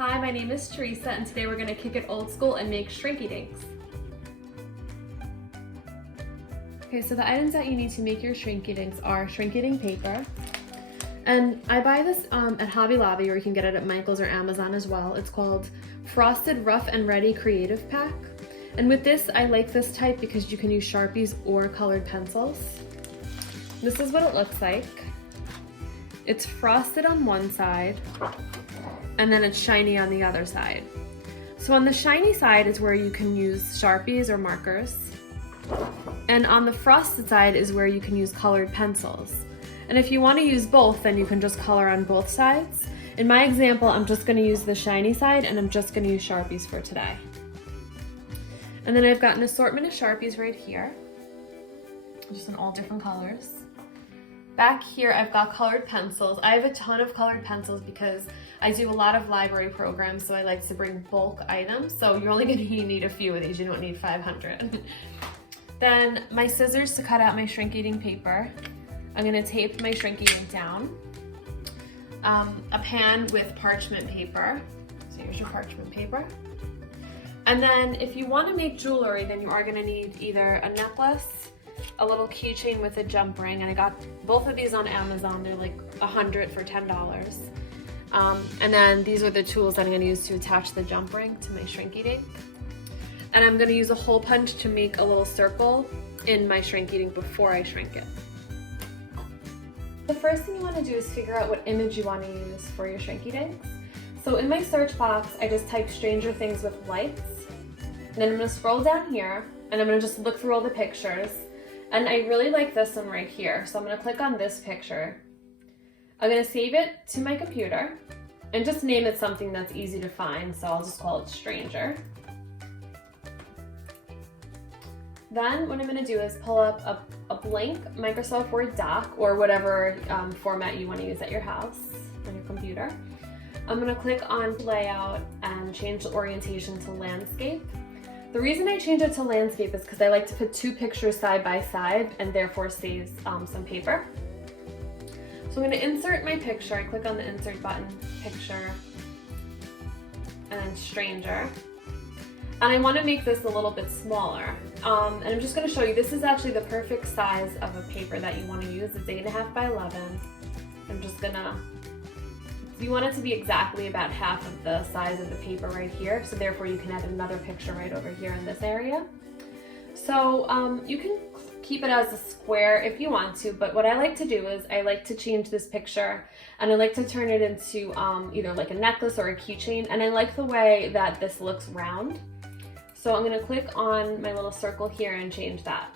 Hi, my name is Teresa, and today we're going to kick it old school and make Shrinky Dinks. Okay, so the items that you need to make your Shrinky Dinks are Shrinky Dink paper. And I buy this at Hobby Lobby, or you can get it at Michael's or Amazon as well. It's called Frosted Rough and Ready Creative Pack. And with this, I like this type because you can use Sharpies or colored pencils. This is what it looks like. It's frosted on one side, and then it's shiny on the other side. So on the shiny side is where you can use Sharpies or markers. And on the frosted side is where you can use colored pencils. And if you want to use both, then you can just color on both sides. In my example, I'm just going to use the shiny side, and I'm just going to use Sharpies for today. And then I've got an assortment of Sharpies right here, just in all different colors. Back here, I've got colored pencils. I have a ton of colored pencils because I do a lot of library programs, so I like to bring bulk items. So you're only going to need a few of these. You don't need 500. Then my scissors to cut out my Shrinky Dink paper. I'm going to tape my Shrinky Dink down. A pan with parchment paper. So here's your parchment paper. And then if you want to make jewelry, then you are going to need either a necklace, a little keychain with a jump ring, and I got both of these on Amazon. They're like $100 for $10. And then these are the tools that I'm going to use to attach the jump ring to my Shrinky Dink. And I'm going to use a hole punch to make a little circle in my Shrinky Dink before I shrink it. The first thing you want to do is figure out what image you want to use for your Shrinky Dinks. So in my search box, I just typed Stranger Things with lights. And then I'm going to scroll down here, and I'm going to just look through all the pictures. And I really like this one right here, so I'm going to click on this picture. I'm going to save it to my computer and just name it something that's easy to find, so I'll just call it Stranger. Then what I'm going to do is pull up a blank Microsoft Word doc, or whatever format you want to use at your house on your computer. I'm going to click on Layout and change the orientation to Landscape. The reason I change it to landscape is because I like to put two pictures side by side and therefore saves some paper. So I'm going to insert my picture. I click on the insert button, picture, and then Stranger. And I want to make this a little bit smaller. And I'm just going to show you, this is actually the perfect size of a paper that you want to use. It's 8.5 by 11. I'm just going to, you want it to be exactly about half of the size of the paper right here, so therefore you can add another picture right over here in this area. So you can keep it as a square if you want to, but what I like to do is I like to change this picture, and I like to turn it into either like a necklace or a keychain, and I like the way that this looks round. So I'm going to click on my little circle here and change that.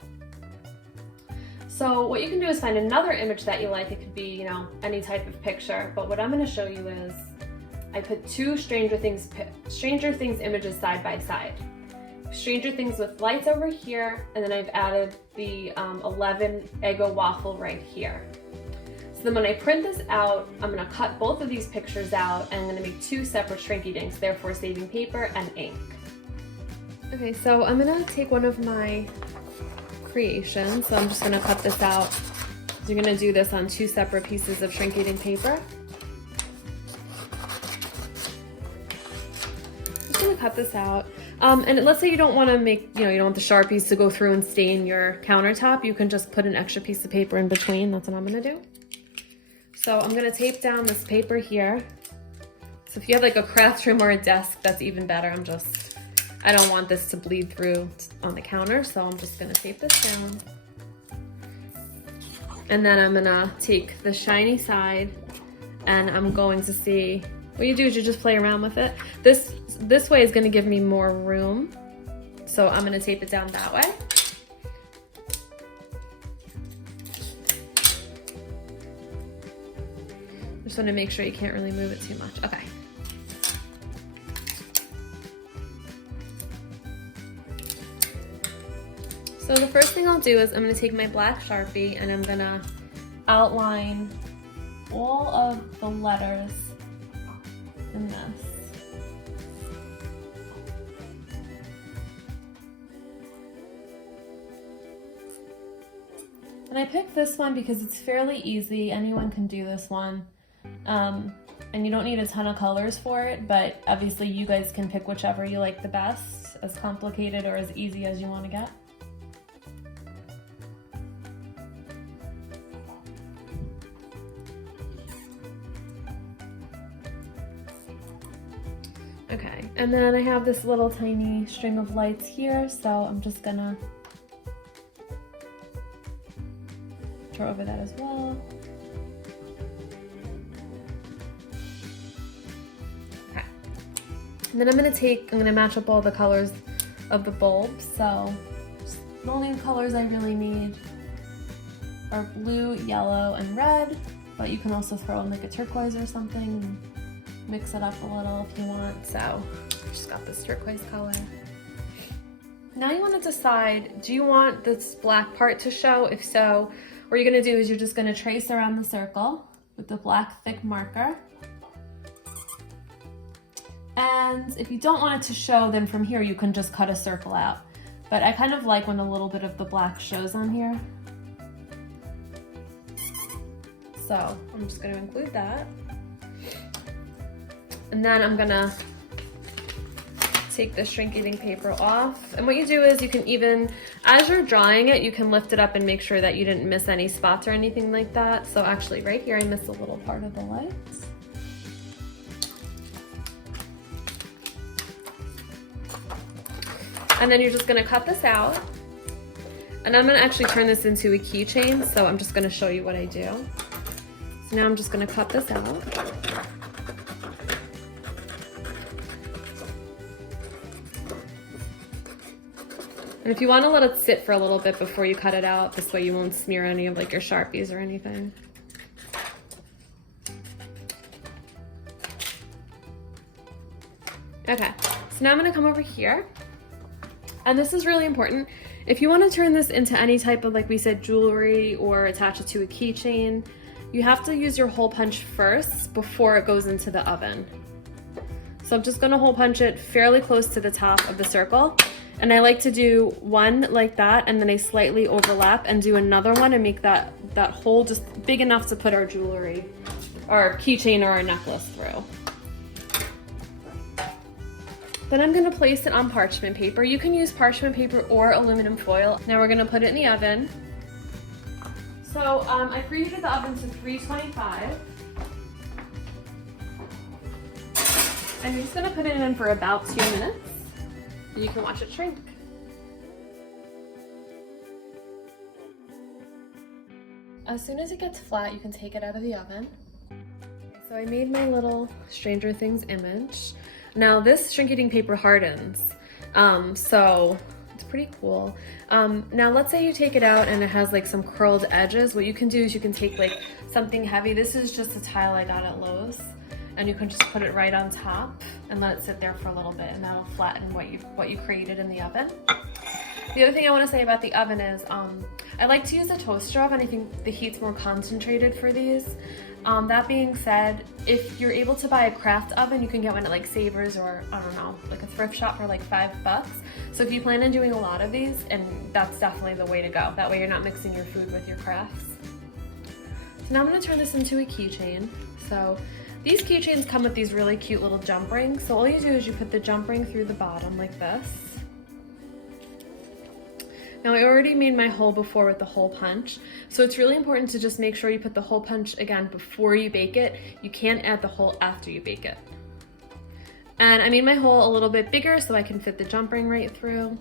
So what you can do is find another image that you like. It could be, you know, any type of picture, but what I'm going to show you is I put two Stranger Things images side by side. Stranger Things with lights over here, and then I've added the 11 Eggo waffle right here. So then when I print this out, I'm going to cut both of these pictures out, and I'm going to make two separate Shrinky Dinks, therefore saving paper and ink. Okay, so I'm going to take one of my creation. So I'm just going to cut this out. So you're going to do this on two separate pieces of Shrinky Dink paper. Just going to cut this out. And let's say you don't want to make, you don't want the Sharpies to go through and stain your countertop. You can just put an extra piece of paper in between. That's what I'm going to do. So I'm going to tape down this paper here. So if you have like a craft room or a desk, that's even better. I don't want this to bleed through on the counter, so I'm just gonna tape this down. And then I'm gonna take the shiny side, and I'm going to see, what you do is you just play around with it. This way is gonna give me more room, so I'm gonna tape it down that way. Just wanna make sure you can't really move it too much. Okay. So the first thing I'll do is I'm going to take my black Sharpie, and I'm going to outline all of the letters in this. And I picked this one because it's fairly easy. Anyone can do this one. and you don't need a ton of colors for it, but obviously you guys can pick whichever you like the best, as complicated or as easy as you want to get. Okay, and then I have this little tiny string of lights here, so I'm just gonna draw over that as well. Okay, and then I'm gonna match up all the colors of the bulbs. So the only colors I really need are blue, yellow, and red, but you can also throw in like a turquoise or something. Mix it up a little if you want. So I just got this turquoise color. Now you want to decide, do you want this black part to show? If so, what you're going to do is you're just going to trace around the circle with the black thick marker. And if you don't want it to show, then from here you can just cut a circle out. But I kind of like when a little bit of the black shows on here. So I'm just going to include that. And then I'm gonna take the Shrinky paper off. And what you do is you can even, as you're drawing it, you can lift it up and make sure that you didn't miss any spots or anything like that. So actually right here, I missed a little part of the lights. And then you're just gonna cut this out. And I'm gonna actually turn this into a keychain, so I'm just gonna show you what I do. So now I'm just gonna cut this out. And if you want to let it sit for a little bit before you cut it out, this way you won't smear any of like your Sharpies or anything. Okay, so now I'm going to come over here. And this is really important. If you want to turn this into any type of, like we said, jewelry or attach it to a keychain, you have to use your hole punch first before it goes into the oven. So I'm just going to hole punch it fairly close to the top of the circle. And I like to do one like that, and then I slightly overlap and do another one and make that hole just big enough to put our jewelry, our keychain or our necklace through. Then I'm gonna place it on parchment paper. You can use parchment paper or aluminum foil. Now we're gonna put it in the oven. So I preheated the oven to 325. And you're just gonna put it in for about 2 minutes. You can watch it shrink. As soon as it gets flat, you can take it out of the oven. So I made my little Stranger Things image. Now this Shrinky paper hardens, so it's pretty cool. Now let's say you take it out and it has like some curled edges. What you can do is you can take like something heavy. This is just a tile I got at Lowe's. And you can just put it right on top and let it sit there for a little bit, and that'll flatten what you created in the oven. The other thing I want to say about the oven is I like to use a toaster oven. I think the heat's more concentrated for these. That being said, if you're able to buy a craft oven, you can get one at like Savers or I don't know, like a thrift shop for like $5. So if you plan on doing a lot of these, and that's definitely the way to go. That way you're not mixing your food with your crafts. So now I'm going to turn this into a keychain. So these keychains come with these really cute little jump rings. So all you do is you put the jump ring through the bottom like this. Now I already made my hole before with the hole punch. So it's really important to just make sure you put the hole punch again before you bake it. You can't add the hole after you bake it. And I made my hole a little bit bigger so I can fit the jump ring right through.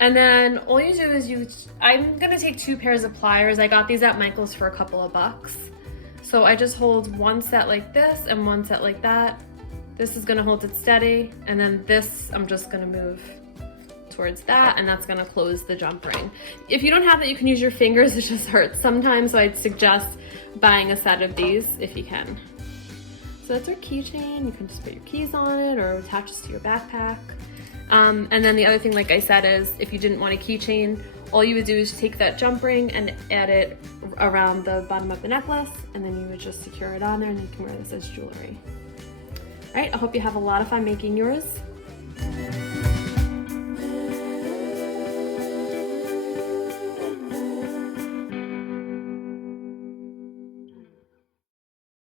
And then all you do is I'm gonna take 2 pairs of pliers. I got these at Michael's for a couple of bucks. So I just hold one set like this and one set like that. This is gonna hold it steady, and then this I'm just gonna move towards that, and that's gonna close the jump ring. If you don't have that, you can use your fingers. It just hurts sometimes, so I'd suggest buying a set of these if you can. So that's our keychain. You can just put your keys on it or attach this to your backpack. And then the other thing, like I said, is if you didn't want a keychain, all you would do is take that jump ring and add it around the bottom of the necklace, and then you would just secure it on there, and you can wear this as jewelry. All right, I hope you have a lot of fun making yours.